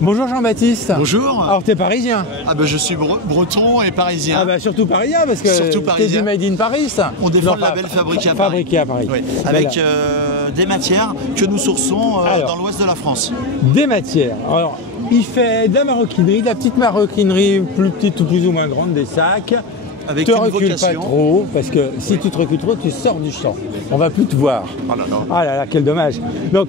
Bonjour Jean-Baptiste. Bonjour. Alors t'es parisien? Ah ben je suis breton et parisien. Ah bah surtout parisien parce que t'es du Made in Paris. On défend le label fabriqué à Paris. Fabriqué à Paris. Oui. Avec des matières que nous sourçons dans l'ouest de la France. Des matières. Alors il fait de la maroquinerie, de la petite maroquinerie plus petite ou plus ou moins grande, des sacs. Avec te une recule vocation. Pas trop parce que si tu te recules trop, tu sors du champ. On va plus te voir. Oh là là. Ah là là, quel dommage. Donc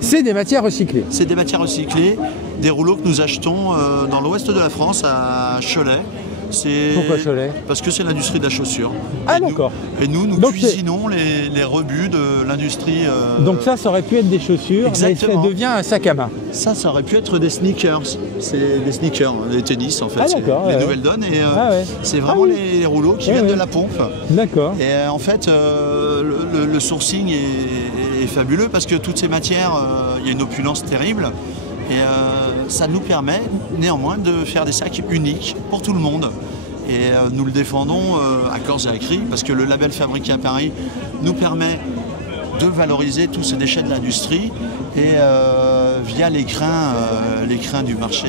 c'est des matières recyclées. C'est des matières recyclées, des rouleaux que nous achetons dans l'ouest de la France, à Cholet. Pourquoi Cholet? Parce que c'est l'industrie de la chaussure. Ah d'accord. Et nous Donc, cuisinons les rebuts de l'industrie. Donc ça aurait pu être des chaussures, Exactement. mais ça devient un sac à main. Ça aurait pu être des sneakers. C'est des sneakers, des tennis en fait. Ah, d'accord, les nouvelles donnes. Et c'est vraiment les rouleaux qui viennent de la pompe. D'accord. Et en fait, le sourcing est fabuleux parce que toutes ces matières, il y a une opulence terrible. Et ça nous permet néanmoins de faire des sacs uniques pour tout le monde. Et nous le défendons à corps et à cri parce que le label fabriqué à Paris nous permet de valoriser tous ces déchets de l'industrie et via les crins du marché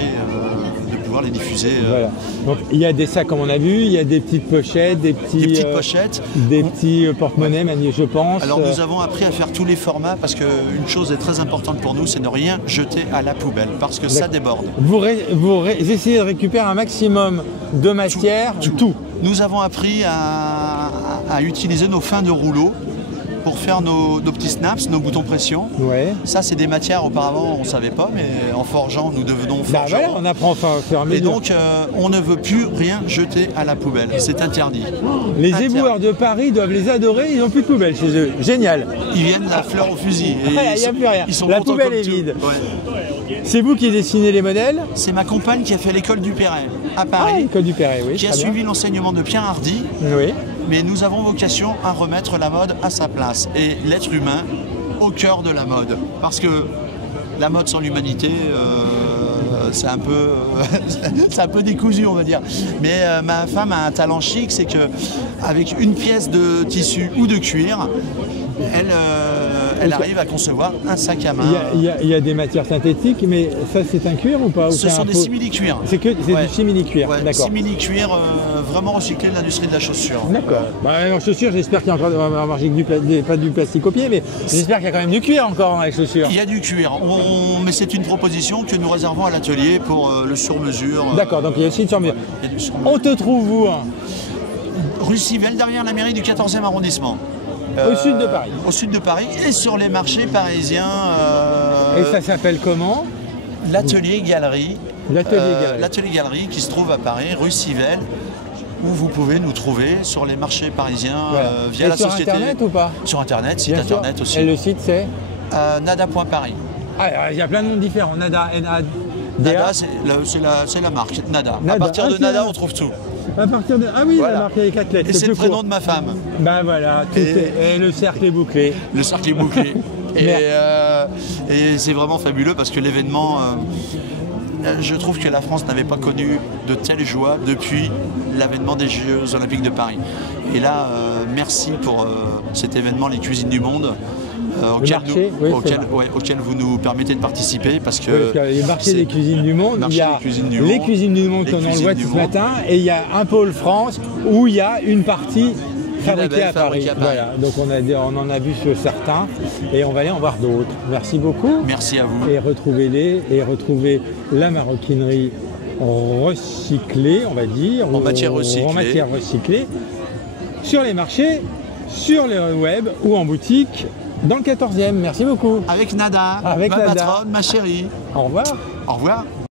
de pouvoir les diffuser. Voilà. Donc il y a des sacs comme on a vu, il y a des petites pochettes, des petites pochettes, des petits porte-monnaies, je pense. Alors nous avons appris à faire tous les formats parce qu'une chose est très importante pour nous, c'est ne rien jeter à la poubelle parce que ça déborde. Vous essayez de récupérer un maximum de matière, tout. Nous avons appris à utiliser nos fins de rouleau pour faire nos petits snaps, nos boutons pression. Ouais. Ça, c'est des matières auparavant, on ne savait pas, mais en forgeant, nous devenons forgerons. Voilà, on apprend au fur et à mesure. Et donc, on ne veut plus rien jeter à la poubelle. C'est interdit. Les éboueurs de Paris doivent les adorer, ils n'ont plus de poubelle chez eux. Génial. Ils viennent la fleur au fusil. Il n'y a plus rien. Ils sont la contents poubelle comme est vide. Ouais. C'est vous qui dessinez les modèles? C'est ma compagne qui a fait l'école du Perret à Paris. Ah, l'école du Perret, oui. Qui a suivi l'enseignement de Pierre Hardy. Oui. Mais nous avons vocation à remettre la mode à sa place et l'être humain au cœur de la mode. Parce que la mode sans l'humanité, c'est un peu décousu, on va dire. Mais ma femme a un talent chic, c'est qu'avec une pièce de tissu ou de cuir, elle arrive à concevoir un sac à main. Il y a des matières synthétiques, mais ça c'est un cuir ou pas? Ce sont des simili-cuirs. C'est du simili-cuir, d'accord. Simili-cuir vraiment recyclé de l'industrie de la chaussure. D'accord. En chaussures, j'espère qu'il y a encore pas du plastique au pied, mais j'espère qu'il y a quand même du cuir encore dans les chaussures. Il y a du cuir, mais c'est une proposition que nous réservons à l'atelier pour le sur-mesure. D'accord, donc il y a aussi une sur-mesure. On te trouve où? Rue Civelle, derrière la mairie du 14e arrondissement. Au sud de Paris. Au sud de Paris et sur les marchés parisiens. Et ça s'appelle comment? L'atelier Galerie. L'atelier Galerie qui se trouve à Paris, rue Civelle, où vous pouvez nous trouver sur les marchés parisiens via la société. Sur Internet ou pas? Sur Internet, site Bien Internet sûr. aussi. Et le site c'est Nada.paris. Ah, il y a plein de noms différents. Nada, Nada, c'est la marque, Nada. À partir de Nada, on trouve tout. À partir de... Ah oui, voilà. La marque avec 4 lettres. Et c'est le prénom de ma femme. Ben voilà, et le cercle est bouclé. Le cercle est bouclé. Et c'est vraiment fabuleux parce que l'événement, je trouve que la France n'avait pas connu de telle joie depuis l'avènement des Jeux Olympiques de Paris. Et là, merci pour cet événement, les Cuisines du Monde. Auquel vous nous permettez de participer parce que les marchés des cuisines du monde, il y a les cuisines du monde comme on le voit ce matin et il y a un pôle France où il y a une partie fabriquée à Paris. Voilà, donc on en a vu sur certains et on va aller en voir d'autres. Merci beaucoup. Merci à vous. Et retrouvez la maroquinerie recyclée, on va dire, en matière recyclée, sur les marchés, sur le web ou en boutique. Dans le 14e, merci beaucoup. Avec Nada, ma patronne, ma chérie. Au revoir. Au revoir.